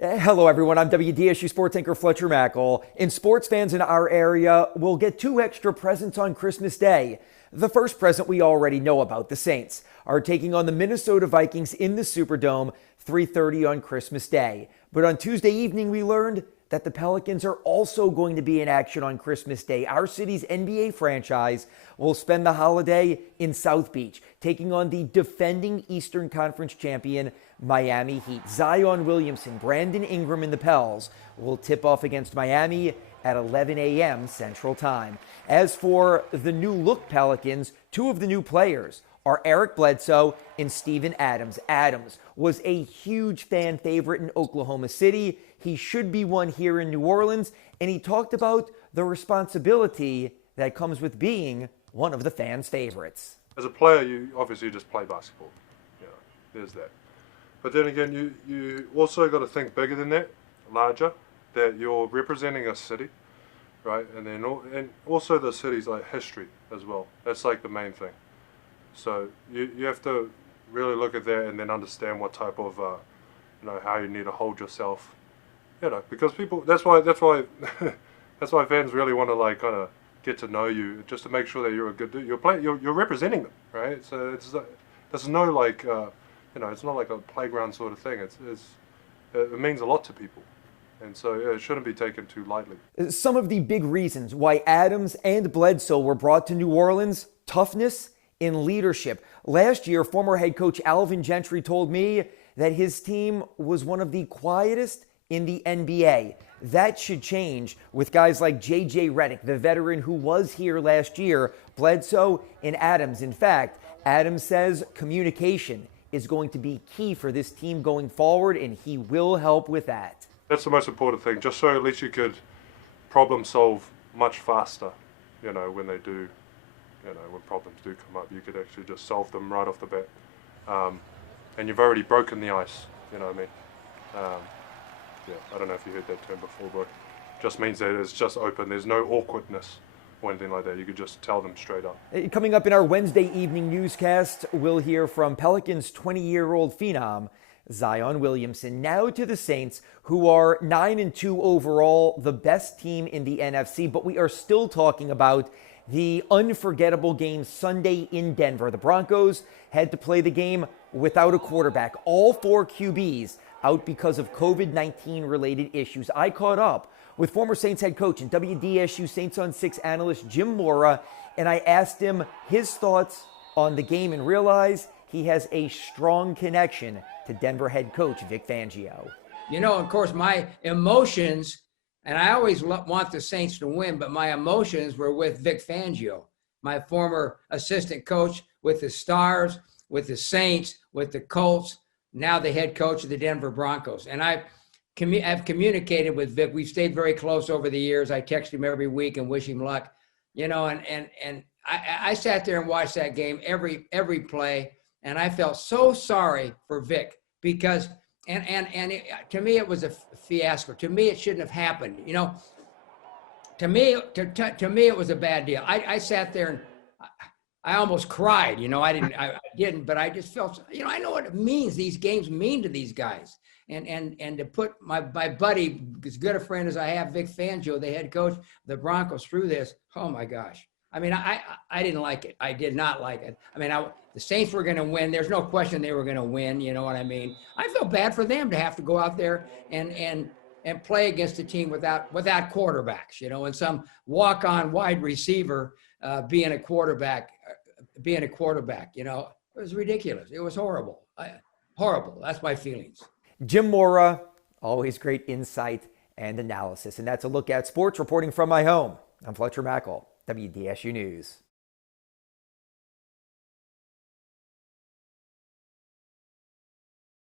Hello, everyone. I'm WDSU sports anchor Fletcher Mackel. And sports fans in our area will get two extra presents on Christmas Day. The first present we already know about. The Saints are taking on the Minnesota Vikings in the Superdome, 3:30 on Christmas Day. But on Tuesday evening, we learned that the Pelicans are also going to be in action on Christmas Day. Our city's NBA franchise will spend the holiday in South Beach, taking on the defending Eastern Conference champion, Miami Heat. Zion Williamson, Brandon Ingram, and the Pels will tip off against Miami at 11 a.m. Central Time. As for the new look Pelicans, two of the new players are Eric Bledsoe and Steven Adams. Adams was a huge fan favorite in Oklahoma City. He should be one here in New Orleans, and he talked about the responsibility that comes with being one of the fans' favorites. As a player, you obviously just play basketball. You know, there's that. But then again, you also got to think bigger than that, larger, that you're representing a city, right? And then and also the city's like history as well. That's like the main thing. So you have to really look at that and then understand what type of, how you need to hold yourself, because people. That's why that's why fans really want to kind of get to know you, just to make sure that you're a good dude. You're representing them, right? So there's no it's not like a playground sort of thing. It means a lot to people. And so it shouldn't be taken too lightly. Some of the big reasons why Adams and Bledsoe were brought to New Orleans: toughness and leadership. Last year, former head coach Alvin Gentry told me that his team was one of the quietest in the NBA. That should change with guys like J.J. Redick, the veteran who was here last year, Bledsoe and Adams. In fact, Adams says communication is going to be key for this team going forward, and he will help with that. That's the most important thing, just so at least you could problem solve much faster, when they do, when problems do come up, you could actually just solve them right off the bat. And you've already broken the ice, you know what I mean? I don't know if you heard that term before, but just means that it's just open. There's no awkwardness or anything like that. You could just tell them straight up. Coming up in our Wednesday evening newscast, we'll hear from Pelicans 20-year-old phenom Zion Williamson. Now to the Saints, who are 9-2 overall, the best team in the NFC, but we are still talking about the unforgettable game Sunday in Denver. The Broncos had to play the game without a quarterback. All four QBs out because of COVID-19 related issues. I caught up with former Saints head coach and WDSU Saints on 6 analyst Jim Mora, and I asked him his thoughts on the game and realized he has a strong connection to Denver head coach Vic Fangio. Of course, my emotions, and I always want the Saints to win, but my emotions were with Vic Fangio, my former assistant coach with the Stars, with the Saints, with the Colts, now the head coach of the Denver Broncos. And I've communicated with Vic. We've stayed very close over the years. I text him every week and wish him luck. And I sat there and watched that game every play, and I felt so sorry for Vic because to me it was a fiasco. To me it shouldn't have happened. To me it was a bad deal. I sat there and I almost cried. I didn't, but I just felt. I know what it means. These games mean to these guys, and to put my buddy, as good a friend as I have, Vic Fangio, the head coach of the Broncos, through this. Oh my gosh. I mean, I didn't like it. I did not like it. I mean, the Saints were going to win. There's no question they were going to win. You know what I mean? I felt bad for them to have to go out there and play against a team without quarterbacks, and some walk-on wide receiver being a quarterback. It was ridiculous. It was horrible. Horrible. That's my feelings. Jim Mora, always great insight and analysis. And that's a look at sports reporting from my home. I'm Fletcher Mackel, WDSU News.